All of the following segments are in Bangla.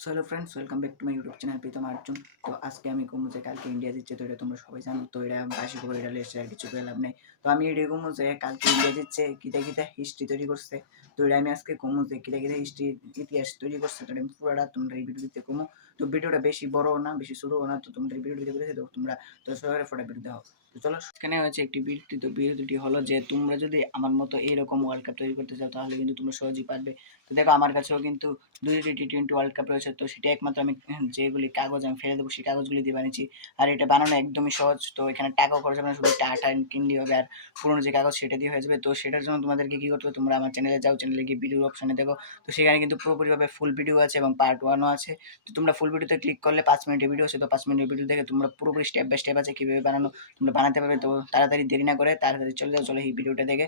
So hello friends, welcome back to my YouTube channel Pritam Arjun. তো আজকে আমি কমু যে কালকে ইন্ডিয়া জিতছে, তো এটা তোমরা সবাই জানো। তো এটা বাসি খবর, এটা লেসে আর কিছু লাভ নেই। তো আমি এটা কমু যে কালকে ইন্ডিয়া জিতছে, কিতা কিতা হিস্ট্রি তৈরি করছে। তো এটা আমি আজকে কমু যে কিতা কিতা হিস্ট্রি ইতিহাস তৈরি করছে। তো এটা আমি পুরোটা তোমরা এই ভিডিওতে কমু। তো ভিডিওটা বেশি বড় না, বেশি ছোটও না। তো তোমরা এই ভিডিওটি দেখে তো তোমরা তো সবাই ফটো ভিডিও দাও। তো চলো, এখানে হচ্ছে একটি বিরতি। তো বিরতিটি হলো যে তোমরা যদি আমার মতো এইরকম ওয়ার্ল্ড কাপ তৈরি করতে চাও, তাহলে কিন্তু তোমরা সহজেই পারবে। তো দেখো, আমার কাছেও কিন্তু 2টি টি-20 ওয়ার্ল্ড কাপ রয়েছে। তো সেটা একমাত্র আমি যেগুলি কাগজ আমি ফেলে দেবো, সেই কাগজগুলি দিয়ে বানিয়েছি। আর এটা বানানো একদমই সহজ। তো এখানে টাকাও খরচ হবে না, শুধু আটা কিনলেই হবে। আর পুরোনো যে কাগজ সেটা দিয়ে হয়ে যাবে। তো সেটার জন্য তোমাদেরকে কি করতে হবে, তোমরা আমার চ্যানেলে যাও, চ্যানেলে গিয়ে ভিডিওর অপশনে দেখো। তো সেখানে কিন্তু পুরোপুরিভাবে ফুল ভিডিও আছে এবং পার্ট 1ও আছে। তো তোমরা ফুল ভিডিওতে ক্লিক করলে 5 মিনিটের ভিডিও আছে। তো 5 মিনিটের ভিডিও দেখে তোমরা পুরোপুরি স্টেপ বাই স্টেপ আছে কীভাবে বানানো তোমরা বানাতে পারবে। তো তাড়াতাড়ি দেরি না করে তাড়াতাড়ি চলে যাও, চলে এই ভিডিওটা দেখে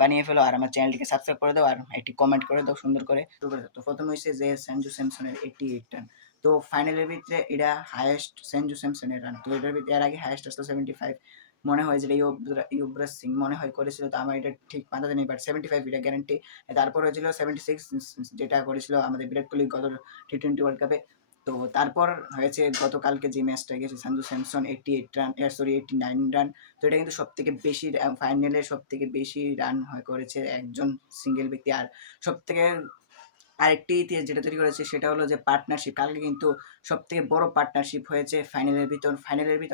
বানিয়ে ফেলো। আর আমার চ্যানেলটিকে সাবস্ক্রাইব করে দাও আর একটি কমেন্ট করে দাও সুন্দর করে। তো প্রথমে হচ্ছে যে সঞ্জু স্যামসনের 88 রান। তো ফাইনালের ভিতরে এটা হাইয়েস্ট সঞ্জু স্যামসনের রান। তো এটার ভিতরে এর আগে হাইয়েস্ট আসতো 75, মনে হয় যেটা ইউবরাজ সিং মনে হয় করেছিল। তো আমার এটা ঠিক মাথাতে নেই, বাট 75 এটা গ্যারান্টি। তারপর হয়েছিল 76, যেটা করেছিল আমাদের বিরাট কোহলি গত টি-20 ওয়ার্ল্ড কাপে। তো তারপর হয়েছে গতকালকে যে ম্যাচটা গেছে, সঞ্জু স্যামসন 88 রান, 89 রান। তো এটা কিন্তু সবথেকে বেশি ফাইনালে সবথেকে বেশি রান করেছে একজন সিঙ্গেল ব্যক্তি। আর সবথেকে আরেকটি ইতিহাস যেটা তৈরি করেছে সেটা হলো যে পার্টনারশিপ। কালকে কিন্তু সবথেকে বড় পার্টনারশিপ হয়েছে ফাইনালের ভিতর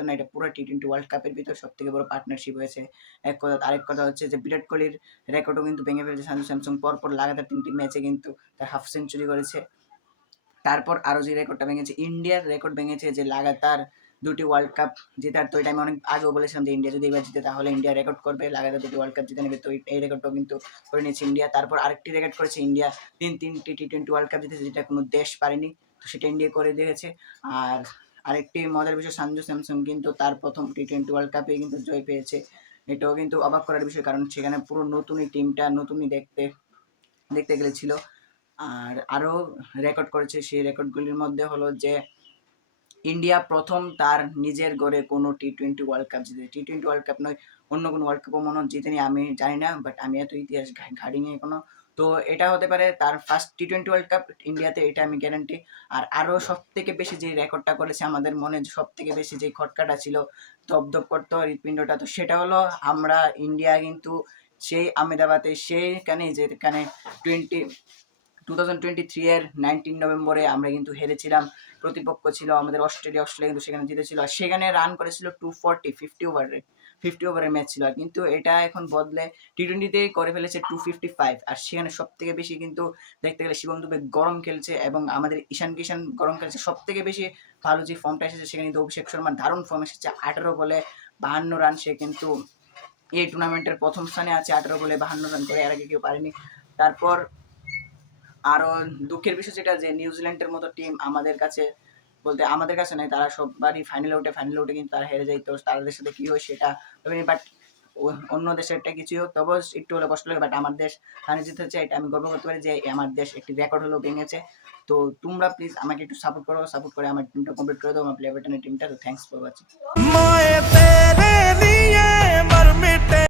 না, এটা পুরো টি-20 ওয়ার্ল্ড কাপের ভিতর সবথেকে বড় পার্টনারশিপ হয়েছে। এক কথা। আরেক কথা হচ্ছে যে বিরাট কোহলির রেকর্ডও কিন্তু ভেঙে ফেলেছে সঞ্জু স্যামসন। পরপর লাগাতার 3টি ম্যাচে কিন্তু তার হাফ সেঞ্চুরি করেছে। তারপর আরও যে রেকর্ডটা ভেঙেছে, ইন্ডিয়ার রেকর্ড ভেঙেছে যে লাগাতার 2টি ওয়ার্ল্ড কাপ জেতার। তো এটা আমি অনেক আগেও বলেছিলাম যে ইন্ডিয়া যদি এবার জিতে তাহলে ইন্ডিয়া রেকর্ড করবে, লাগাতার 2টি ওয়ার্ল্ড কাপ জিতে নেবে। তো এই রেকর্ডটাও কিন্তু করে নিয়েছে ইন্ডিয়া। তারপর আরেকটি রেকর্ড করেছে ইন্ডিয়া, তিনটি টি-20 ওয়ার্ল্ড কাপ জিতেছে, যেটা কোনো দেশ পারেনি। তো সেটা ইন্ডিয়া করে দিয়েছে। আর আরেকটি মজার বিষয়, সঞ্জু স্যামসন কিন্তু তার প্রথম টি-20 ওয়ার্ল্ড কাপে কিন্তু জয় পেয়েছে। এটাও কিন্তু অবাক করার বিষয়, কারণ সেখানে পুরো নতুনই টিমটা নতুনই দেখতে দেখতে গেলেছিল। আর আরও রেকর্ড করেছে, সেই রেকর্ডগুলির মধ্যে হলো যে ইন্ডিয়া প্রথম তার নিজের গড়ে কোনো টি-20 ওয়ার্ল্ড কাপ জিতে। টি-20 ওয়ার্ল্ড কাপ নয়, অন্য কোনো ওয়ার্ল্ড কাপও মনে হয় জিতেনি, আমি জানি না, বাট আমি এত ইতিহাস ঘাড়িনি এখনো। তো এটা হতে পারে তার ফার্স্ট টি-20 ওয়ার্ল্ড কাপ ইন্ডিয়াতে, এটা আমি গ্যারান্টি। আর আরও সব থেকে বেশি যে রেকর্ডটা করেছে, আমাদের মনে সব থেকে বেশি যে খটকাটা ছিল, দপদপ করতো হৃৎপিণ্ডটা, তো সেটা হলো আমরা ইন্ডিয়া কিন্তু সেই আহমেদাবাদে সেইখানে যেখানে 2023 এর 19 নভেম্বরে আমরা কিন্তু হেরেছিলাম। প্রতিপক্ষ ছিল আমাদের অস্ট্রেলিয়া কিন্তু সেখানে জিতেছিল। আর সেখানে রান করেছিল 240, 50 ওভারের ম্যাচ ছিল। কিন্তু এটা এখন বদলে টি-20তে করে ফেলেছে 255। আর সেখানে সব থেকে বেশি কিন্তু দেখতে গেলে শিবম দুবে গরম খেলছে এবং আমাদের ঈশান কিষান গরম খেলছে। সব থেকে বেশি ভালো যে ফর্মটা এসেছে সেখানে কিন্তু অভিষেক শর্মার দারুণ ফর্ম এসেছে। 18 বলে 52 রান, সে কিন্তু এই টুর্নামেন্টের প্রথম স্থানে আছে। 18 বলে 52 রান করে, এর আগে কেউ পারেনি। তারপর আরও দুঃখের বিষয় যেটা, যে নিউজিল্যান্ডের মতো টিম আমাদের কাছে বলতে আমাদের কাছে নয়, তারা সববারই ফাইনালে উঠে কিন্তু তারা হেরে যায়। তো তাদের সাথে কী হয় সেটা, বাট অন্য দেশেরটা কিছুই হোক, তবুও একটু হলে কষ্ট লাগে। বাট আমার দেশ ফাইনাল জিতেছে, এটা আমি গর্ব করতে পারি যে আমার দেশ একটি রেকর্ড হলেও ভেঙেছে। তো তোমরা প্লিজ আমাকে একটু সাপোর্ট করে আমার টিমটা কমপ্লিট করে দাও, আমার প্লে বাটনের টিমটা। তো থ্যাংকস ফর ওয়াচিং।